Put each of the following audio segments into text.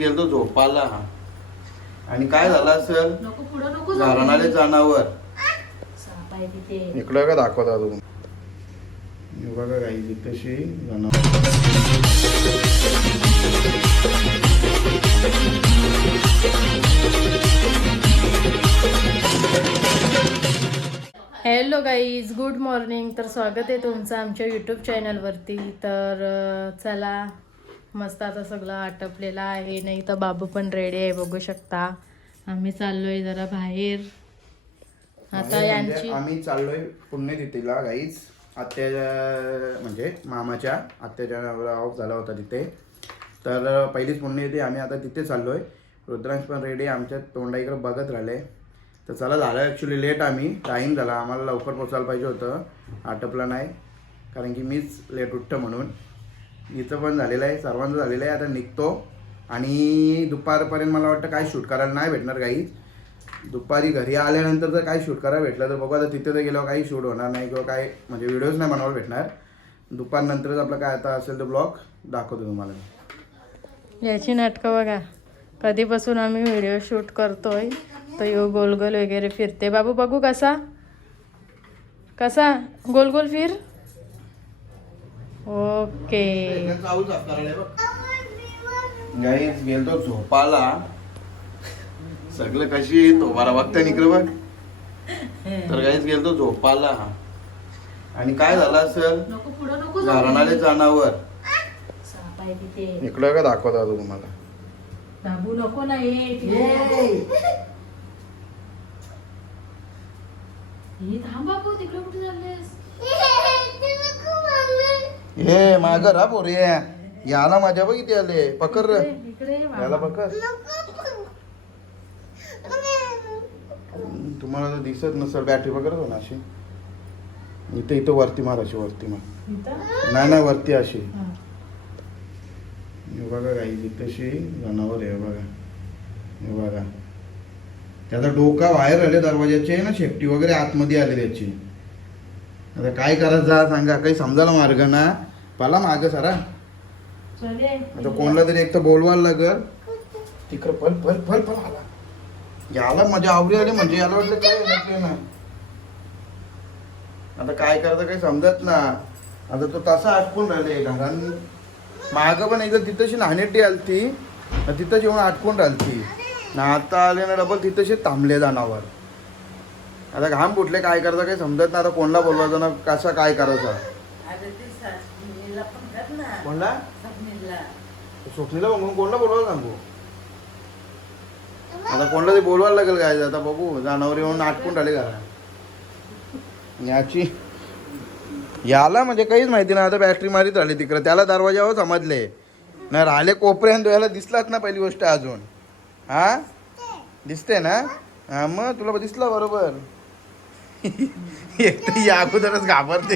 गेलतो झोपाला आणि काय झालं असेल? नको पुढं नको जाऊ. घराणाले जनावर साप आहे तिथे. इकडं का दाखवता तुम्ही हे बघा गाई तशी जनावर हॅलो गाईज गुड मॉर्निंग तर स्वागत आहे तुमचं आमच्या यूट्यूब चॅनलवरती तर अं, चला मस्त आता सगळं आटपलेलं आहे. नाही तर बाबू पण रेडी आहे बघू शकता. आम्ही चाललोय जरा बाहेर. आता म्हणजे यांची आम्ही चाललोय पुण्यतिथीला गाईच आत्याच्या म्हणजे मामाच्या आत्याच्या ऑफ झाला होता तिथे. तर पहिलीच पुण्यतिथी आम्ही आता तिथे चाललोय. रुद्रांश पण रेडी आमच्या तोंडाईकडे बघत राहिले. तर चला झालं ॲक्च्युली लेट आम्ही. टाईम झाला. आम्हाला लवकर पोचायला पाहिजे होतं. आटपलं नाही. कारण की मीच लेट उठतं म्हणून. इथं पण झालेलं आहे सर्वांचं झालेलं आहे. आता निघतो. आणि दुपारपर्यंत मला वाटतं काय शूट करायला नाही भेटणार काही दुपारी घरी आल्यानंतर जर काही शूट करायला भेटलं तर बघू. आता तिथे तर गेल्यावर काही शूट होणार नाही किंवा काय म्हणजे व्हिडिओज नाही बनवायला भेटणार. दुपारनंतरच आपलं काय आता असेल तर ब्लॉग दाखवतो तुम्हाला याची नाटकं बघा. कधीपासून आम्ही व्हिडिओ शूट करतोय तर यो गोल गोल वगैरे फिरते. बाबू बघू कसा? कसा? गोल गोल फिर. ओके. गाईच गेलतो झोपाला. सगळं कशी तो बारा बघता निकडे बघ. तर गाईच गेलतो झोपाला. आणि काय झालं असेल? जनावर साप आहे तिथे. इकडं का दाखवता तुम्हाला. बाबू नको ना. हे थांब तिकडे कुठे चाललेस? हे माग रा. पोरे याला माझ्या बघ किती आले. पकर रे. ये याला. पकर तुम्हाला तर दिसत नसेल बॅटरी वगैरे हो ना अशी इथे इथं वरती मार अशी वरती मार? नाही नाही वरती अशी. हा. हे बघा गाई तशी जनावर आहे हे बघा. हे बघा. त्याचा डोका बाहेर आले दरवाजाचे ना शेपटी वगैरे आतमध्ये आले त्याची. आता काय करायचं सांगा. काही समजायला मार्ग ना. पाला माग सारा. आता कोणाला तरी एक तर बोलवायला लागल. तिकडं पल पल पल पल आला. याला माझ्या आवडी आली म्हणजे याला वाटलं काय नसले ना आता काय करायचं काही समजत ना आता तो तसा अटकून राहिले घरान माग पण एकदा तिथंशी नाणेटी आलती. तिथं जेवण अटकून राहती ना आता आले ना डबल तिथंशी थांबले जाणावर आता घाम फुटले काय करायचं काही समजत ना आता कोणला बोलवायचं ना कसा काय करायचं. कोणला स्वप्नीला बघून कोणला बोलवायला सांगू आता कोणला ते बोलवायला लागेल काय आता बघू जनावर येऊन आटकून राहिले घरा याची याला म्हणजे काहीच माहिती नाही आता बॅटरी मारीत राहिली तिकडे त्याला दरवाजावर समजले नाही राहिले कोपऱ्यान याला दिसलाच ना पहिली गोष्ट अजून हा दिसते ना हा मग तुला दिसला बरोबर एक तर या अगोदरच घाबरते.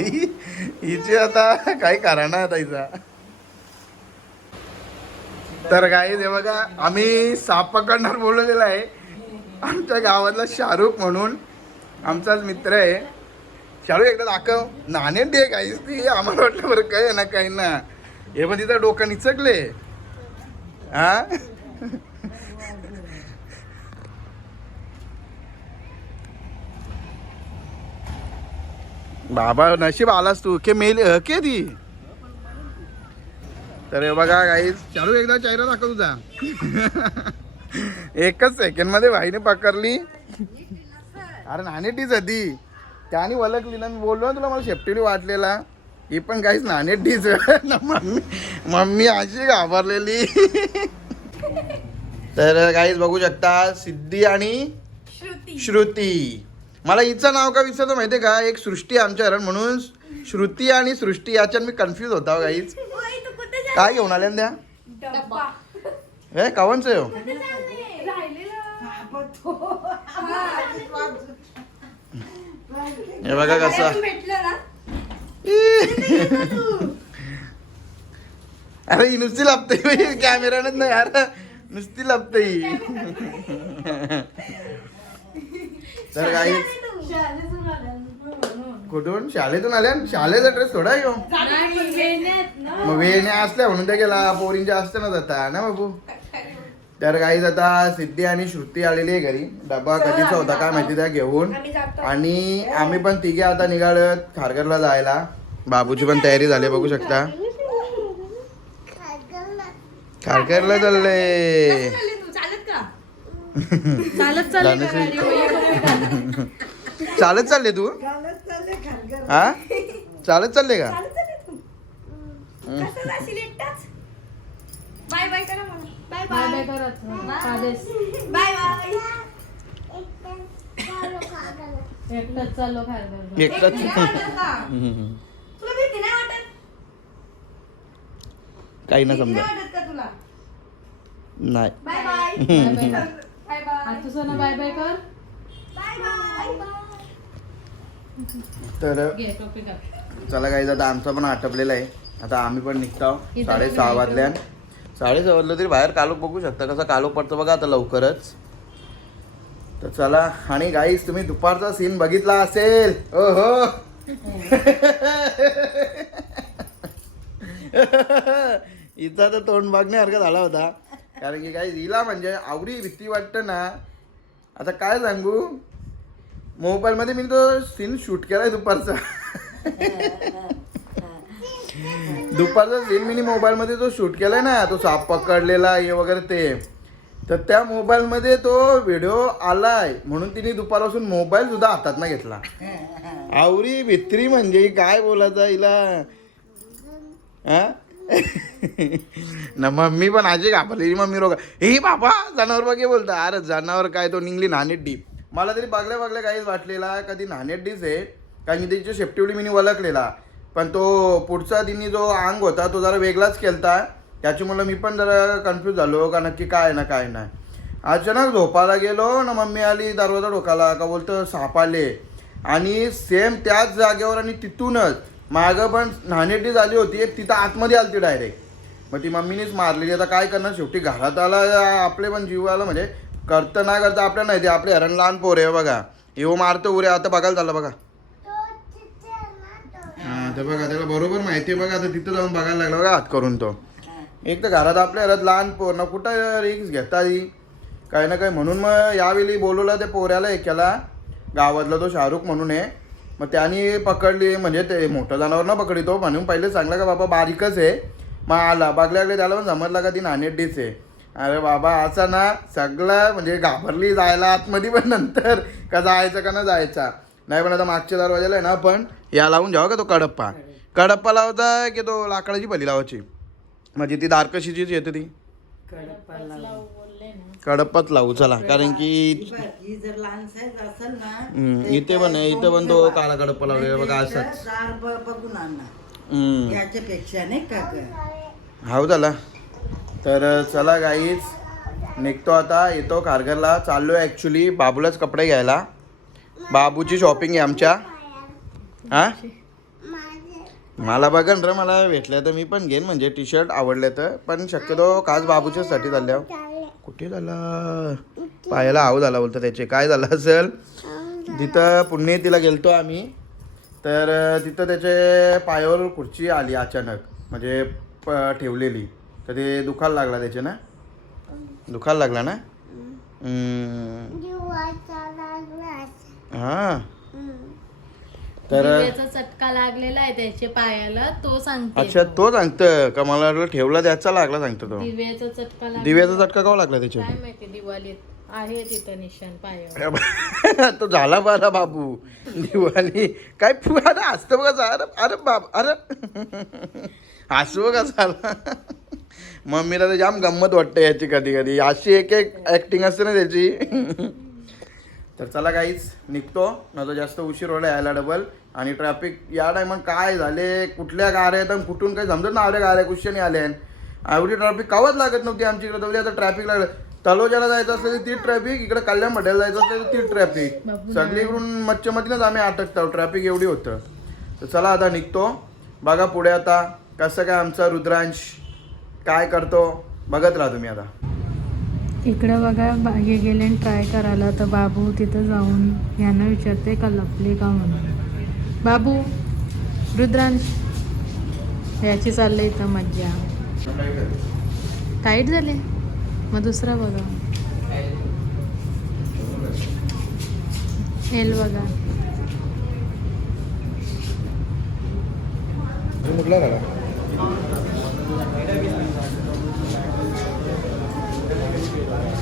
हिची आता काही करा ना आता हिचा तर काय ते बघा आम्ही साप पकडणार बोलवलेला आहे. आमच्या गावातला शाहरुख म्हणून आमचाच मित्र आहे. शाहरुख एकदा दाखव. नाणे दे काहीच ती आम्हाला वाटलं बरं काय ना काही ना. हे पण तिथं डोकं निचकले. हा? बाबा नशीब आलास तू. के मेल के ती तर हे बघा काही चालू एकदा चेहरा दाखव तुझा. एकच सेकंडमध्ये भाईने पकडली. अरे नाणेटीच होती. त्याने वलकली ना मी बोललो ना तुला मला शेपटीने वाटलेला. ही पण काहीच नाणेटीच मम्मी मम्मी अशी घाबरलेली. तर काहीच बघू शकता सिद्धी आणि श्रुती. मला हिचं नाव का विसरतो माहितीये का? एक सृष्टी आमच्या घरात म्हणून श्रुती आणि सृष्टी याच्यात मी कन्फ्युज होता गाईच काय घेऊन आल्या हे कावांचं आहे हो? बघा कसा. अरे ही नुसती लपते कॅमेरानं नाही यार नुसती लपते ही. तर काही कुठून? शाळेतून आल्या शाळेचा ड्रेस थोडा आहे ह्यो. मग वेळने असल्या म्हणून त्या गेला पोरींच्या असते ना जाता ना बाबू? तर काहीच आता सिद्धी आणि श्रुती आलेली आहे घरी. डबा कधीचा होता काय माहिती त्या घेऊन. आणि आम्ही पण तिघे आता निघालो खारघरला जायला. बाबूची पण तयारी झाली बघू शकता. खारघरला चालले. चालत चालत चालले तू? हा? चालत चालले का? बाय बाय करा म्हणा बाय बाय बाय बाय. करत आदेश. Bye bye. एकटंच चाललो खायला एकटाच तुला भीती नाही वाटत? काही ना समजा. नाही bye bye. Bye bye. Bye bye. तुझं ना बाय बाय कर. Bye bye. तर चला काही आता आमचा पण आटपलेला आहे. आता आम्ही पण निघतो. साडेसहा वाजल्यान. साडेसहा वाजलं तरी बाहेर कालोख बघू शकता कसा कालोख पडतो बघा आता लवकरच. तर चला आणि गाईस तुम्ही दुपारचा सीन बघितला असेल. ओ हो हिचा तर तोंड बघण्यासारखा झाला होता. कारण की काही हिला म्हणजे आवडी भीती वाटतं ना. आता काय सांगू? मोबाईलमध्ये मी तो सीन शूट केलाय दुपारचा. दुपारचा सीन मी मोबाईलमध्ये जो शूट केलाय ना तो साप पकडलेला हे वगैरे ते. तर त्या मोबाईलमध्ये तो व्हिडिओ आलाय म्हणून तिने दुपारपासून मोबाईल सुद्धा हातात ना घेतला. आवरी भित्री म्हणजे काय बोलायचं हिला? हा ना मम्मी पण आजी घाबरलेली मम्मी रोग हे बाबा जनावर बघे बोलता. अरे जनावर काय तो निघली नाणी डीप मला तरी बागल्या बागल्या काहीच वाटलेला कधी नाणेट डीच आहे कारण की त्याची शेपटीवडी मी वळखलेला पण तो पुढचा तिने जो अंग होता तो जरा वेगळाच केलता. त्याच्यामुळं मी पण जरा कन्फ्यूज झालो का नक्की काय ना काय नाही. अचानक झोपायला गेलो ना मम्मी आली दरवाजा ठोकाला का बोलतं साप आले. आणि सेम त्याच जागेवर आणि तिथूनच मागं पण नाणेटी झाली होती तिथं आतमध्ये आली ती डायरेक्ट मग ती मम्मीनेच मारलेली. आता काय करणार? शेवटी घरात आला आपले पण जीव आला म्हणजे करतं ना करता आपल्या नाही ते आपले हरण लहान पोर आहे बघा. येऊ मारतो उरे आता बघायला झालं बघा. हां तर बघा त्याला बरोबर माहिती आहे बघा आता तिथं जाऊन बघायला लागला बघा हात करून तो. एक तर घरात आपल्या घरात लहान पोर ना कुठं रिक्स घेता येईल काही ना काही म्हणून मग यावेळी बोलवलं ते पोऱ्याला एकाला गावातला तो शाहरुख म्हणून आहे. मग त्याने पकडली म्हणजे ते मोठं जनावर ना पकडी तो म्हणून पहिले सांगला का बाबा बारीकच आहे. मग आला बघल्या त्याला पण समजला का ती नाणेटीच आहे. अरे बाबा असा ना सगळं म्हणजे घाबरली जायला आतमध्ये पण नंतर का जायचं का ना जायचा. नाही पण आता मागच्या दरवाजाला आहे ना आपण या लावून घ्यावा का तो कडप्पा? कडप्पा लावता की तो लाकडाची भली लावायची? म्हणजे ती दारकशीचीच येते ती. कडप्पाच लावू चला. कारण की इथे पण आहे इथं पण तो काळा कडप्पा लावलेला बघा असाच. बघून हम्म. याच्यापेक्षा नाही का हाव झाला तर चला गाईच निघतो आता. येतो खारघरला. चाललो आहे ॲक्च्युली बाबूलाच कपडे घ्यायला. बाबूची शॉपिंग आहे आमच्या. हा? मला बघा ना मला भेटलं तर मी पण घेईन. म्हणजे टी शर्ट आवडलं तर. पण शक्यतो खास बाबूच्यासाठी चालल्या कुठे झाला? पायाला आव झाला बोलतो त्याचे. काय झालं असेल? तिथं पुणे तिला गेलतो आम्ही. तर तिथं त्याचे पायावर खुर्ची आली अचानक. म्हणजे प ठेवलेली. तर ते दुखायला लागला त्याचे ना? दुखायला लागला ना. हा. तर चटका लागलेला आहे त्याच्या पायाला तो सांगते. अच्छा तो सांगतं. का मला वाटलं ठेवला त्याचा लागला सांगतो तो. दिव्याचा चटका लागला. दिव्याचा चटका का लागला त्याच्या? काय माहिती दिवाळीत आहे तिथं निशाण पायावर. तो झाला बरा बाबू. दिवाळी. काय फु- अरे हसतं बघा अरे अरे बाब अरे. हसू बघा झाला मम्मीला तर जाम गंमत वाटते याची कधी कधी. अशी एक एक ऍक्टिंग असते ना त्याची. तर चला काहीच निघतो. न तर जास्त उशीर होईल यायला डबल आणि ट्रॅफिक या टायमात काय झाले कुठल्या गाड्या आहेत आणि कुठून काही समजत ना आवड्या गाड्या कुशनी आल्या एवढी ट्रॅफिक कावच लागत नव्हती आमच्या इकडे. आता ट्रॅफिक लागलं. तलोजाला जायचं असलं तर ती ट्रॅफिक इकडे कल्याण भट्याला जायचं असलं तर ती ट्रॅफिक सगळीकडून मच्छमधीनच आम्ही अटकतो. ट्रॅफिक एवढी होतं. तर चला आता निघतो. बघा पुढे आता कसं काय आमचा रुद्रांश काय करतो? बघत राहा तुम्ही आता. इकडे बघा बागे गेले आणि ट्राय करायला. तर बाबू तिथं जाऊन यांना विचारते का लपले का म्हणून? बाबू रुद्रांश याची चाललंय इथं मज्जा. टाईट झाले. मग दुसरा बघा. एल बघा. कुठला झाला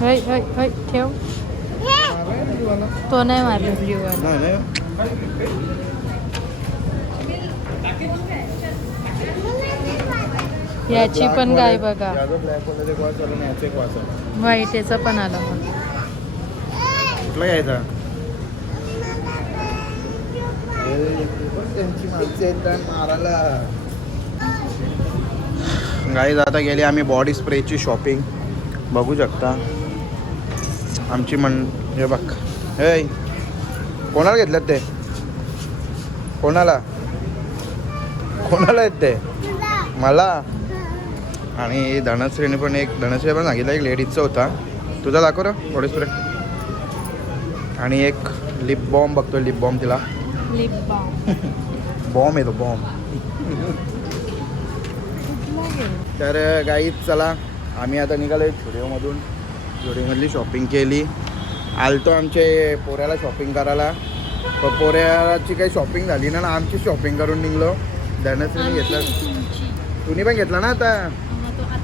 होय होय होय ठेव तो नाही मारला ब्ल्यू वाला नाही नाही याची पण गाय बघा आणि याचा पण आला मग कुठला मारायला गाईज आता गेली आम्ही बॉडी स्प्रेची शॉपिंग बघू शकता. आमची मन हे बघ. हे कोणाला घेतल्यात ते? कोणाला? कोणाला आहेत ते? मला? आणि धनश्रीने पण एक धनश्री पण सांगितलं एक लेडीजचा होता. तुझा दाखव रे बॉडी स्प्रे आणि एक लिप बॉम्ब बघतोय लिप बॉम्ब तिला. लिप बाम बॉम्ब येतो बॉम्ब तर गाईत चला. आम्ही आता निघालो झुडिओमधून झुडिओमधली शॉपिंग केली. आलतो आमचे पोऱ्याला शॉपिंग करायला. पण पोऱ्याची काही शॉपिंग झाली ना ना आमची शॉपिंग करून निघलो. धनश्रीने घेतलं. तुम्ही पण घेतला ना आता?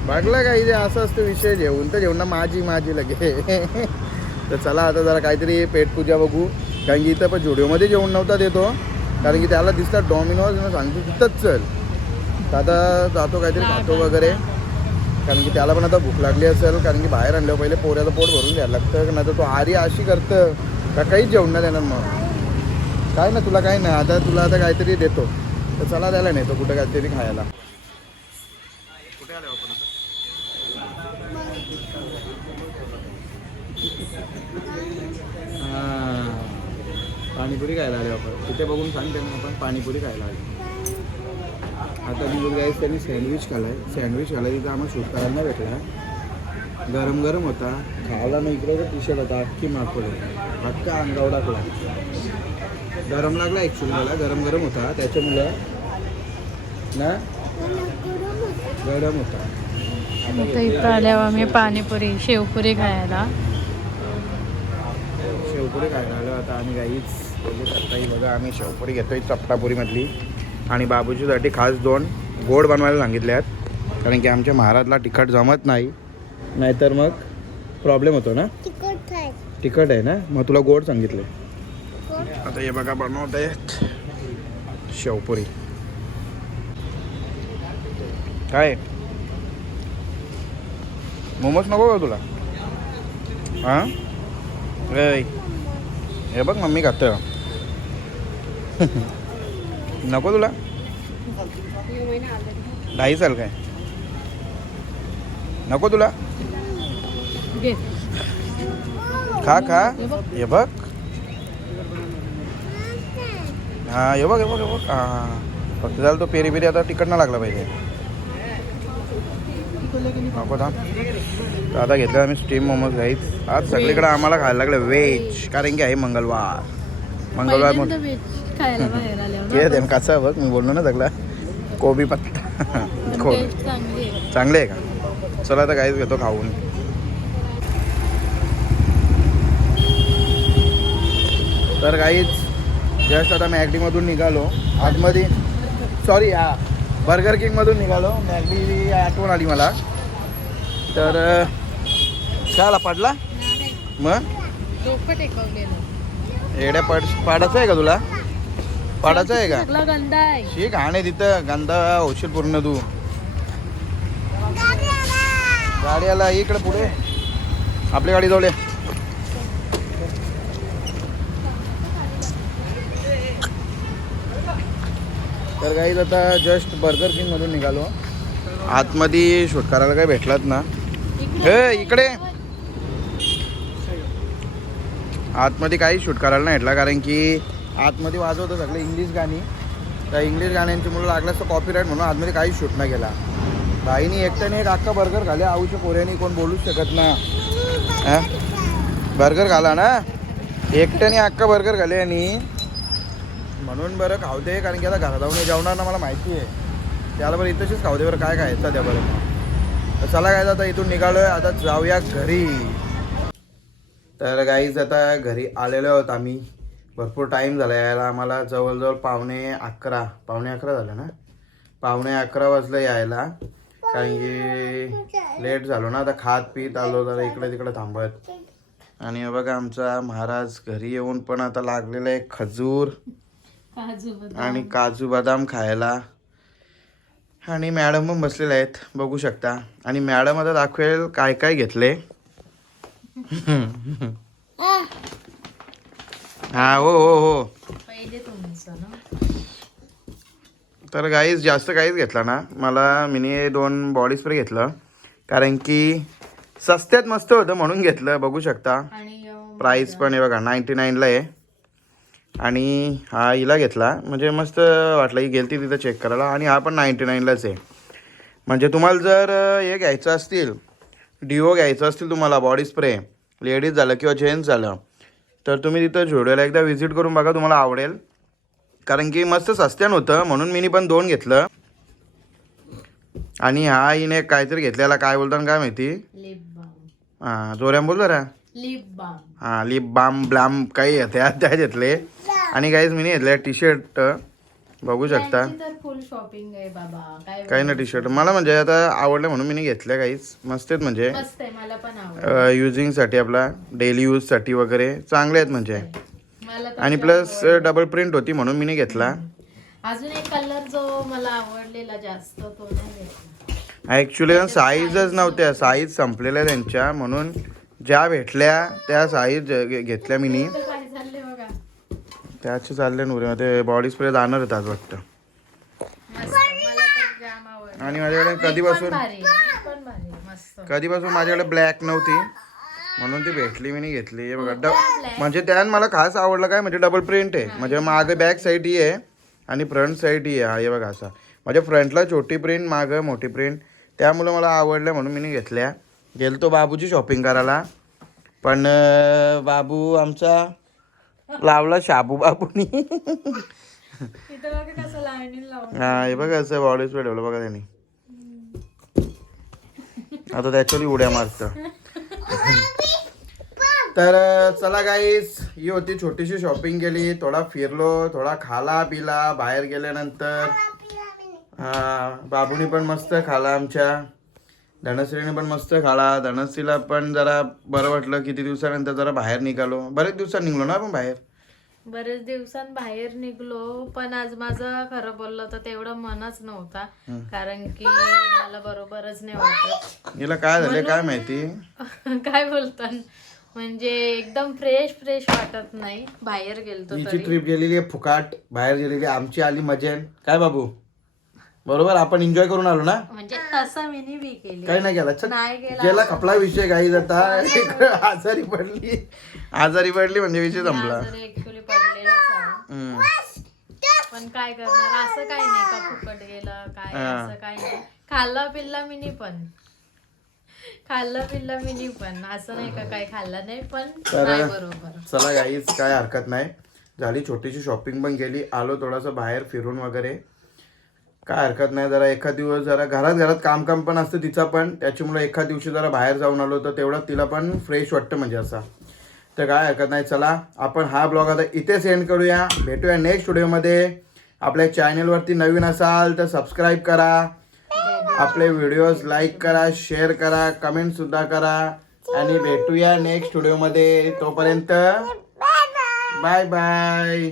बघला काही ते असं असतं विषय जेवण तर जेवण ना माझी माझी लगे. तर चला आता जरा काहीतरी पेटपूजा बघू. कारण की इथं पण झुडिओमध्ये जेवण नव्हता देतो. कारण की त्याला दिसतात डॉमिनोज ना सांगतो तिथंच चल. तर आता जातो काहीतरी खातो वगैरे. कारण की त्याला पण आता भूक लागली असेल कारण की बाहेर आणल्यावर पहिले पोऱ्याचं पोट भरून द्यायला लागतं नाही तर तो आरी अशी करतं का काहीच जेवण नाही देणार मग. काय ना तुला काय नाही आता तुला आता काहीतरी देतो. तर चला द्यायला तो कुठं काहीतरी खायला. कुठे आले हो आपण हां. पाणीपुरी खायला आले आपण. तिथे बघून सांगते मग आपण पाणीपुरी खायला आली. आता मी बघ गाईस त्यांनी सँडविच खालाय सँडविच खालाय तिथं आम्हाला शूट करायला नाही भेटला गरम गरम होता. खावला नाही इकडे टी शर्ट होता अख्खी मागपुढे अख्खा अंगावर टाकला. गरम लागला ॲक्च्युली मला. गरम गरम होता. त्याच्यामुळं ना? गरम होता. आता इथं आल्यावर आम्ही पाणीपुरी शेवपुरी खायला. शेवपुरी खायला आलो. आता आम्ही काहीच बघू शकता ही बघा आम्ही शेवपुरी घेतोय चपटापुरीमधली. आणि बाबूजीसाठी खास दोन गोड बनवायला सांगितले आहेत. कारण की आमच्या महाराजला तिखट जमत नाही. नाहीतर मग प्रॉब्लेम होतो ना? तिखट आहे. ना? मग तुला गोड सांगितले. आता हे बघा बनवत आहेत. शेवपुरी. काय? मोमोज नको का तुला? हां? हे बघ मम्मी खातं नको तुला? ढाई साल काय? नको तुला? खा खा. हे बघ. हा हे बघ हे बघ हे बघ. हा फक्त झालं तो पेरी पेरी आता तिकट ना लागला पाहिजे. नको थांब. तर आता घेतलं आम्ही स्टीम मोमोज घ्यायच. आज सगळीकडे आम्हाला खायला लागलं व्हेज कारण की आहे मंगळवार. मंगळवार म्हणून. खायला बाहेर आल्यावर दे कसं बघ मी बोललो ना सगळा. कोबी पत्ता. कोबी. चांगली आहे. का? चला आता काहीच घेतो खाऊन. तर काहीच जस्ट आता मॅगडीमधून निघालो. आतमध्ये सॉरी हा. बर्गर किंगमधून निघालो. मॅगडी आठवण आली मला. तर काय पडला? मग? एड्या पड पाडाचं आहे का तुला? पाडाचं आहे का? सगळा गंदा आहे. शी घाण आहे तिथं. गंदा होशील पूर्ण तू. गाडी आला इकडे पुढे. आपली गाडी जाऊले तर काही आता जस्ट बर्गर किंग मधून निघालो. आतमध्ये शूट करायला काही भेटलात ना? हे इकडे. आतमध्ये काही शूट करायला नाही भेटला कारण की आतमध्ये वाजवतं सगळे इंग्लिश गाणी. त्या इंग्लिश गाण्यांची मुलं लागलं तर कॉपीराईट म्हणून आतमध्ये काही शूट नाही केला. बाईनी एकट्याने एक अख्खा बर्गर खाले आऊच्या पोऱ्याने कोण बोलूच शकत ना. बर्गर खाला ना? एकट्याने अख्खा बर्गर खाले आणि म्हणून बरं खाऊ दे कारण की आता घरा जाऊन जेवणार ना मला माहिती आहे. त्याला बरं इथंशीच खाऊ दे बरं काय खायचं त्या बरं. तर चला काय आता इथून निघालोय. आता जाऊया घरी. तर गाईज आता घरी आलेलो आहोत आम्ही. भरपूर टाईम झाला. यायला आम्हाला जवळजवळ पावणे अकरा पावणे अकरा झालं ना? पावणे अकरा वाजलं यायला. कारण की लेट झालो ना आता खात पीत आलो जरा इकडे तिकडे थांबत. आणि हे बघा आमचा महाराज घरी येऊन पण आता लागलेला आहे खजूर काजू बदाम. आणि काजू बदाम खायला. आणि मॅडम पण बसलेले आहेत बघू शकता. आणि मॅडम आता दाखवेल काय काय घेतले. हा हो हो हो. पहिले तुमचं ना. तर काहीच जास्त काहीच घेतला ना. मला मिनी दोन बॉडी स्प्रे घेतलं. कारण की सस्त्यात मस्त होतं म्हणून घेतलं बघू शकता. आणि अं, प्राईस पण आहे बघा नाईन्टी नाईनला आहे. आणि हा हिला घेतला. म्हणजे मस्त वाटलं ही गेलती तिथं चेक करायला. आणि हा पण नाईन्टी नाईनलाच आहे. म्हणजे तुम्हाला जर अं, हे घ्यायचं असतील डिओ घ्यायचं असतील तुम्हाला बॉडी स्प्रे लेडीज झालं किंवा जेंट्स झालं तर तुम्ही तिथं झोड्याला एकदा व्हिजिट करून बघा तुम्हाला आवडेल. कारण की मस्त सस्त्यान होतं म्हणून मी पण दोन घेतलं. आणि हा हिने काहीतरी घेतलेला काय बोलताना काय माहिती? हां जोऱ्यान बोल जरा. लिप बाम हा लिप बाम ब्लाम काही त्या घेतले. आणि काहीच मी घेतले टी शर्ट बघू शकता. तर फुल शॉपिंग आहे बाबा. काय काही ना टी शर्ट मला म्हणजे आता आवडलं म्हणून मी नाही घेतलं काहीच. मस्त आहेत म्हणजे. मस्त आहे मला पण आवड युजिंगसाठी आपला डेली यूजसाठी वगैरे चांगले आहेत म्हणजे. मला तर आणि प्लस. डबल प्रिंट होती म्हणून मी नाही घेतला. अजून एक कलर जो मला आवडलेला जास्त तो नाही ॲक्च्युली साईजच नव्हत्या. साईज संपलेल्या त्यांच्या. म्हणून ज्या भेटल्या त्या साईज घेतल्या मी काय त्याचे चालले नुरे ते बॉडी स्प्रे जाणार आहेत आज वाटतं. आणि माझ्याकडे कधीपासून कधीपासून माझ्याकडे ब्लॅक नव्हती. म्हणून ती भेटली मी नाही घेतली. हे बघा ड म्हणजे त्यात मला खास आवडलं काय म्हणजे डबल प्रिंट आहे. म्हणजे मागे बॅक साईड ही आहे आणि फ्रंट साईड ही आहे. हा हे बघा असा. म्हणजे फ्रंटला छोटी प्रिंट मागं मोठी प्रिंट त्यामुळे मला आवडलं म्हणून मी घेतल्या. गेलतो बाबूची शॉपिंग करायला. पण बाबू आमचा लावला शाबू बाबूनी. हा हे बघा असं बॉडी स्प्रे ठेवलं बघा त्यांनी. आता त्याच्यावर उड्या मारतं तर चला गाईस ही होती छोटीशी शॉपिंग केली. थोडा फिरलो थोडा खाला पिला बाहेर गेल्यानंतर हा बाबूनी पण मस्त खाला आमच्या. धनश्रीने पण मस्त खाला. धनश्रीला पण जरा बरं वाटलं. किती दिवसानंतर जरा बाहेर निघालो. बरेच दिवसात निघलो ना आपण बाहेर? बरेच दिवसांत बाहेर निघलो. पण आज माझं खरं बोललं तर तेवढं मनच नव्हता. कारण की मला बरोबरच नाही वाटत. हिला काय झालं? काय माहिती? काय बोलतात? म्हणजे एकदम फ्रेश फ्रेश वाटत नाही. बाहेर गेलतो हिची ट्रिप गेलेली आहे फुकाट. बाहेर गेलेली. आमची आली मजेन. काय बाबू? बरोबर आपण एन्जॉय करून आलो ना? म्हणजे तसं मी बी केली. काही नाही गेला नाही गेला गेला खपला विषय काही इकडे आजारी पडली. आजारी पडली म्हणजे विषय संपला. ऍक्च्युली हम्म. पण काय करणार? असं काही नाही का फुकट गेलं काय हा. असं काही नाही. खाल्ला पिल्ला मिनी पण. खाल्लं पिल्ला मिनी पण. असं नाही का काय खाल्लं नाही पण तर- नाही बरोबर. चला काहीच काय हरकत नाही. झाली छोटीशी शॉपिंग पण केली. आलो थोडंसं बाहेर फिरून वगैरे. काय हरकत नाही जरा एखाद दिवस जरा घरात घरात काम काम पण असतं तिचा पण. त्याच्यामुळे एखाद दिवशी जरा बाहेर जाऊन आलो तर तेवढं तिला पण फ्रेश वाटतं म्हणजे असा. तर काय हरकत नाही चला आपण हा ब्लॉग आता इथे सेंड करूया. भेटूया नेक्स्ट व्हिडिओमध्ये आपल्या चॅनलवरती नवीन असाल तर सबस्क्राईब करा. आपले व्हिडिओज लाईक करा शेअर करा कमेंट सुद्धा करा. आणि भेटूया नेक्स्ट व्हिडिओमध्ये तोपर्यंत बाय बाय